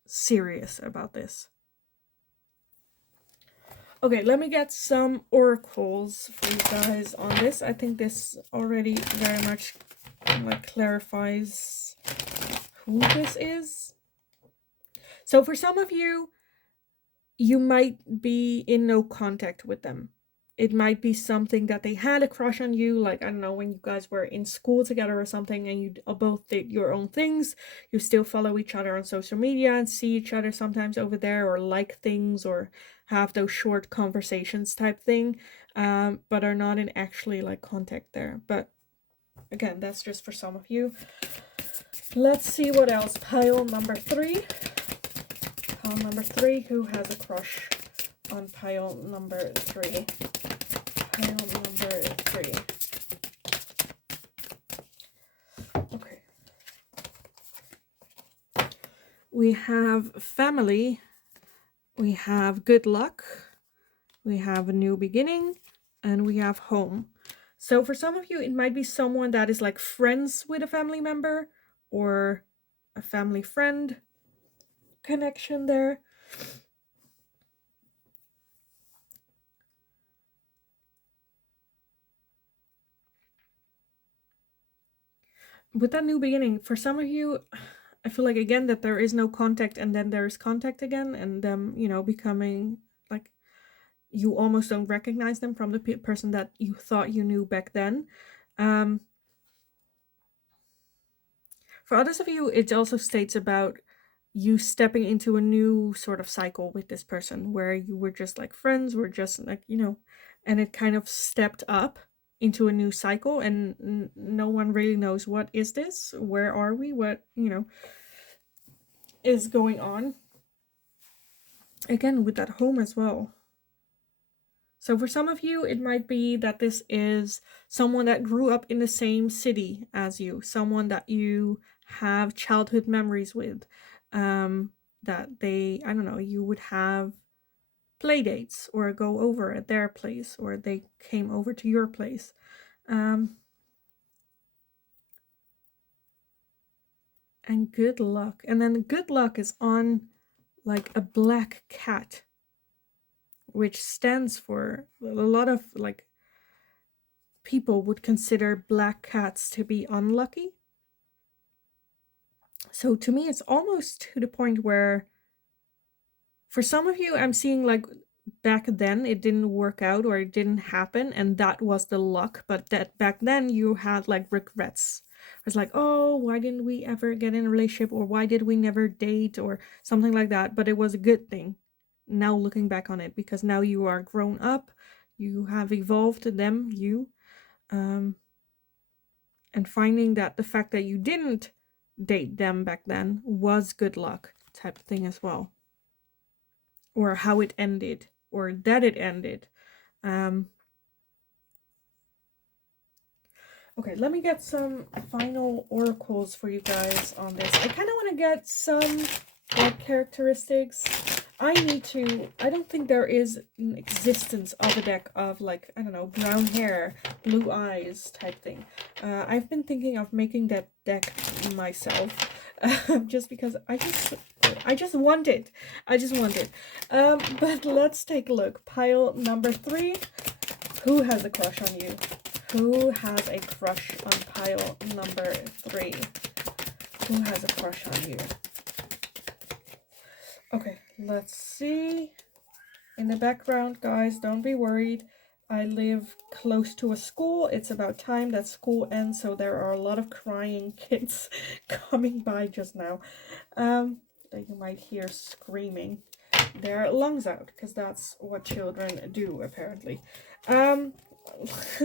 serious about this. Okay, let me get some oracles for you guys on this. I think this already very much like clarifies who this is. So for some of you, you might be in no contact with them. It might be something that they had a crush on you, like, I don't know, when you guys were in school together or something, and you both did your own things. You still follow each other on social media and see each other sometimes over there, or like things, or have those short conversations type thing, but are not in actually like contact there. But again, that's just for some of you. Let's see what else. Pile number 3. Pile number 3, who has a crush on pile number 3? Pile number 3. Okay. We have family. We have good luck. We have a new beginning. And we have home. So for some of you, it might be someone that is like friends with a family member, or a family friend connection there. With that new beginning, for some of you, I feel like, again, that there is no contact, and then there is contact again, and them, you know, becoming like, you almost don't recognize them from the person that you thought you knew back then. For others of you, it also states about you stepping into a new sort of cycle with this person, where you were just like friends, were just like, you know, and it kind of stepped up into a new cycle, and no one really knows, what is this? Where are we? What, you know, is going on? Again, with that home as well. So for some of you, it might be that this is someone that grew up in the same city as you, someone that you have childhood memories with, that they, I don't know, you would have play dates or go over at their place, or they came over to your place. And good luck. And then good luck is on like a black cat which stands for a lot of like people would consider black cats to be unlucky. So to me, it's almost to the point where for some of you, I'm seeing like back then it didn't work out or it didn't happen, and that was the luck. But that back then you had like regrets. It's like, oh, why didn't we ever get in a relationship, or why did we never date, or something like that. But it was a good thing now looking back on it, because now you are grown up, you have evolved them, um, and finding that the fact that you didn't date them back then was good luck type of thing as well, or how it ended, or that it ended. Okay, let me get some final oracles for you guys on this. I kind of want to get some characteristics. I don't think there is an existence of a deck of like, I don't know, brown hair, blue eyes type thing. I've been thinking of making that deck myself, just because I just want it. But let's take a look. Pile number 3. Who has a crush on you? Who has a crush on pile number 3? Who has a crush on you? Okay, let's see. In the background, guys, don't be worried. I live close to a school. It's about time that school ends, so there are a lot of crying kids coming by just now. That you might hear screaming their lungs out, because that's what children do, apparently.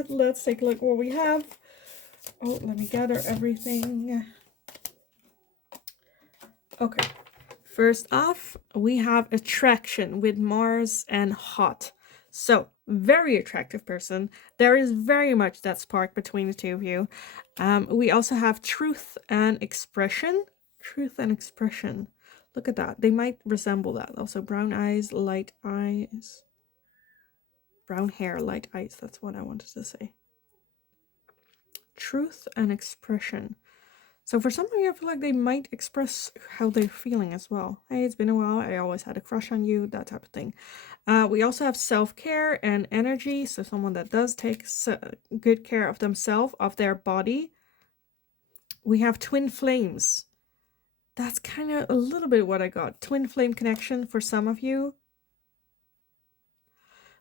Let's take a look what we have. Oh, let me gather everything. Okay. First off, we have attraction with Mars and hot. So, very attractive person. There is very much that spark between the two of you. We also have truth and expression. Truth and expression. Look at that. They might resemble that. Also, brown eyes, light eyes. Brown hair, light eyes. That's what I wanted to say. Truth and expression. So for some of you, I feel like they might express how they're feeling as well. Hey, it's been a while. I always had a crush on you, that type of thing. We also have self-care and energy. So someone that does take good care of themselves, of their body. We have twin flames. That's kind of a little bit what I got. Twin flame connection for some of you.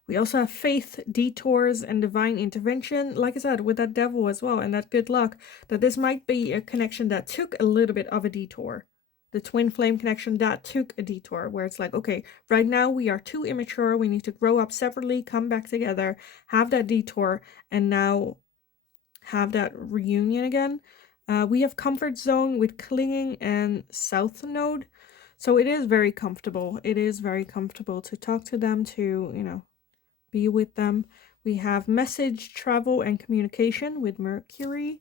We also have faith, detours, and divine intervention. Like I said, with that devil as well, and that good luck, that this might be a connection that took a little bit of a detour. The twin flame connection, that took a detour, where it's like, okay, right now we are too immature, we need to grow up separately, come back together, have that detour, and now have that reunion again. We have comfort zone with clinging and south node. So it is very comfortable. It is very comfortable to talk to them, to, be with them. We have message, travel, and communication with Mercury.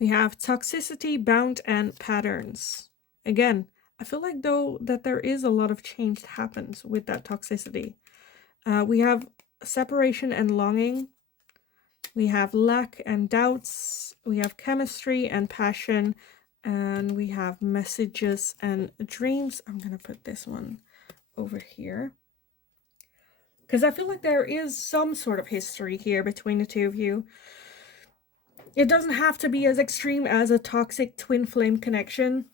We have toxicity, bound, and patterns. Again, I feel like though that there is a lot of change that happens with that toxicity. We have separation and longing. We have lack and doubts. We have chemistry and passion. And we have messages and dreams. I'm going to put this one over here, because I feel like there is some sort of history here between the two of you. It doesn't have to be as extreme as a toxic twin flame connection,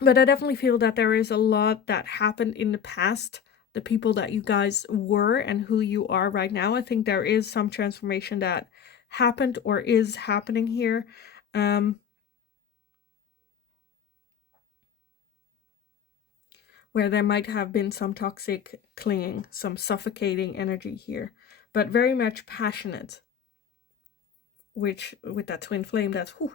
but I definitely feel that there is a lot that happened in the past, the people that you guys were and who you are right now. I think there is some transformation that happened or is happening here. Where there might have been some toxic clinging, some suffocating energy here, but very much passionate, which with that twin flame, that's whew.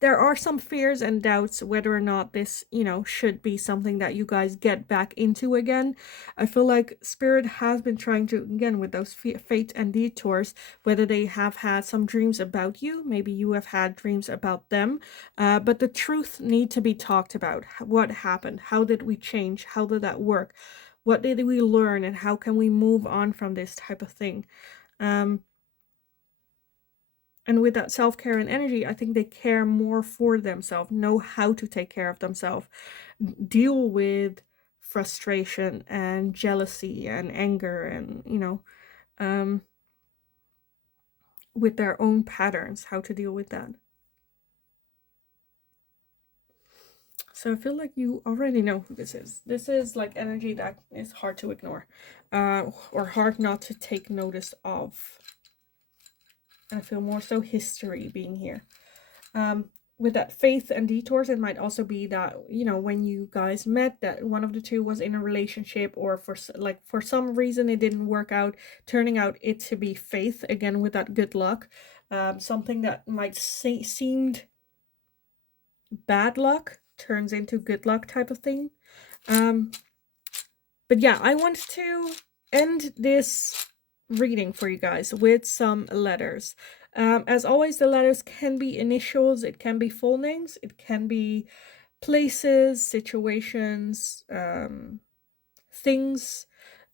There are some fears and doubts whether or not this, should be something that you guys get back into again. I feel like Spirit has been trying to, again, with those fate and detours, whether they have had some dreams about you, maybe you have had dreams about them, but the truth need to be talked about. What happened? How did we change? How did that work? What did we learn, and how can we move on from this type of thing? And with that self-care and energy, I think they care more for themselves, know how to take care of themselves, deal with frustration and jealousy and anger and, you know, with their own patterns, how to deal with that. So I feel like you already know who this is. This is like energy that is hard to ignore, or hard not to take notice of. And I feel more so history being here. With that faith and detours, it might also be that, you know, when you guys met, that one of the two was in a relationship, or for some reason it didn't work out, turning out it to be faith, again with that good luck. Something that might seemed bad luck turns into good luck type of thing. But yeah, I want to end this reading for you guys with some letters. As always, the letters can be initials, it can be full names, it can be places, situations, things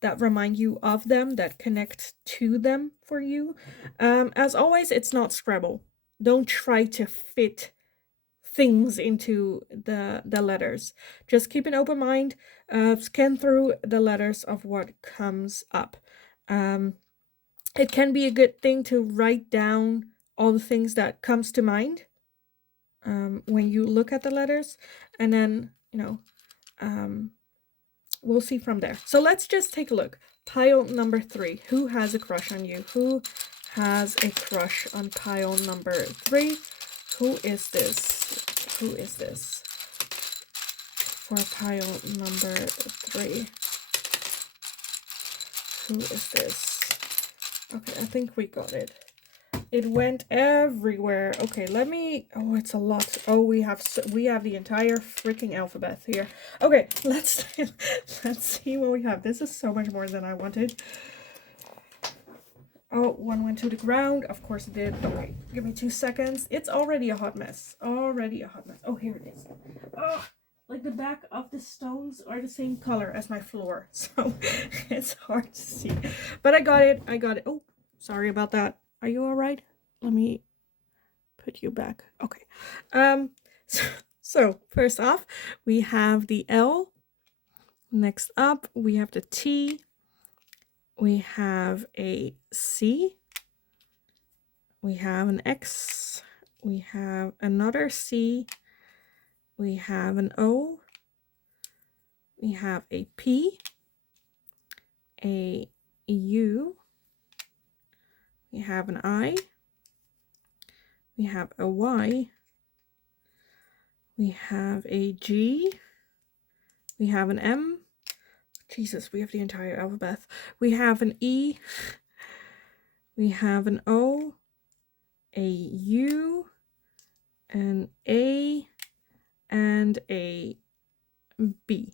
that remind you of them, that connect to them for you. As always, it's not Scrabble. Don't try to fit things into the letters. Just keep an open mind, scan through the letters of what comes up. It can be a good thing to write down all the things that comes to mind when you look at the letters, and then, you know, we'll see from there. So let's just take a look. Pile number 3. Who has a crush on you? Who has a crush on pile number 3? Who is this? Who is this? For pile number 3. Who is this? Okay, I think we got it. It went everywhere. Okay, let me... Oh, it's a lot. Oh, we have the entire freaking alphabet here. Okay, let's see what we have. This is so much more than I wanted. Oh, one went to the ground. Of course it did. Okay, give me 2 seconds. It's already a hot mess. Already a hot mess. Oh, here it is. Oh, like the back of the stones are the same color as my floor. So it's hard to see. But I got it. I got it. Oh, sorry about that. Are you all right? Let me put you back. Okay. So first off, we have the L. Next up, we have the T. We have a C. We have an X. We have another C. We have an O. We have a P. A U. We have an I. We have a Y. We have a G. We have an M. Jesus, we have the entire alphabet. We have an E. We have an O. A U. An A. And a B.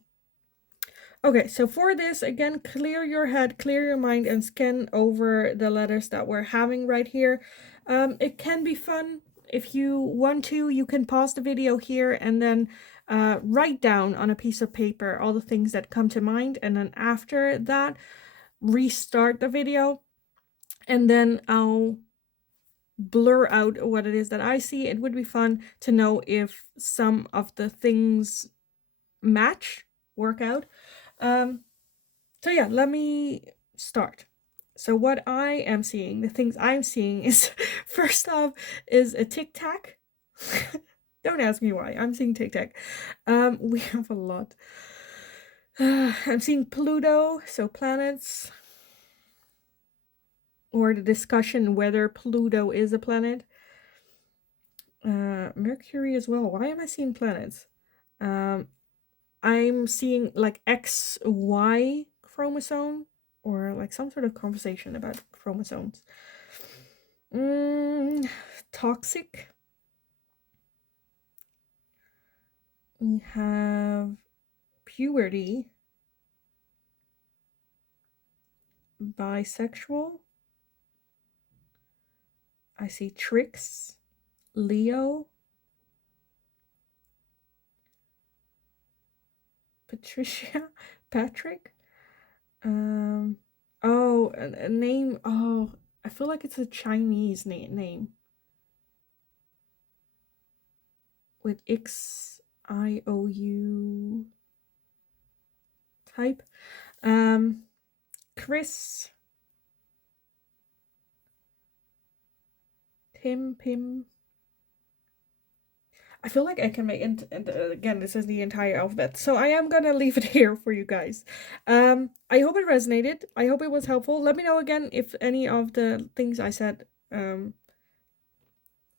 Okay, so for this, again, clear your head, clear your mind, and scan over the letters that we're having right here. It can be fun. If you want to, you can pause the video here and then write down on a piece of paper all the things that come to mind. And then after that, restart the video. And then I'll blur out what it is that I see. It would be fun to know if some of the things match, work out. So yeah, let me start. So what I am seeing, the things I'm seeing is, first off, is a tic tac. Don't ask me why. I'm seeing tic tac. We have a lot. I'm seeing Pluto, so planets, or the discussion whether Pluto is a planet. Mercury as well. Why am I seeing planets? I'm seeing like XY chromosome, or like some sort of conversation about chromosomes. Toxic. We have puberty. Bisexual. I see tricks. Leo. Patricia. Patrick. Oh, a name. Oh, I feel like it's a Chinese name. With XIOU. type. Chris, Tim, Pim. I feel like I can make it, and again, this is the entire alphabet. So I am gonna leave it here for you guys. I hope it resonated. I hope it was helpful. Let me know again if any of the things I said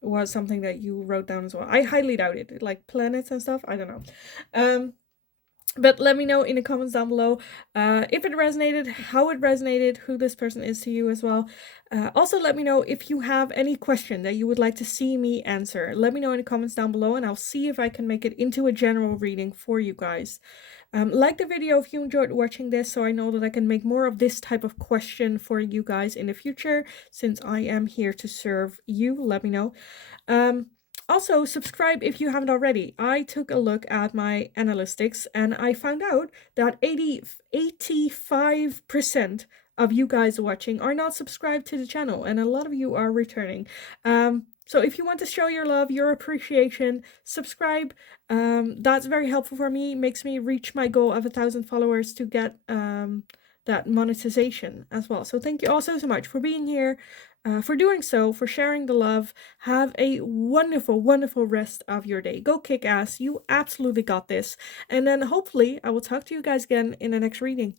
was something that you wrote down as well. I highly doubt it. Like planets and stuff, I don't know. But let me know in the comments down below if it resonated, how it resonated, who this person is to you as well. Also, let me know if you have any question that you would like to see me answer. Let me know in the comments down below, and I'll see if I can make it into a general reading for you guys. Like the video if you enjoyed watching this, so I know that I can make more of this type of question for you guys in the future, since I am here to serve you. Let me know. Also, subscribe if you haven't already. I took a look at my analytics and I found out that 85% of you guys watching are not subscribed to the channel, and a lot of you are returning. So if you want to show your love, your appreciation, subscribe. That's very helpful for me. Makes me reach my goal of 1,000 followers to get that monetization as well. So thank you all so much for being here, for doing so, for sharing the love. Have a wonderful, wonderful rest of your day. Go kick ass. You absolutely got this. And then hopefully I will talk to you guys again in the next reading.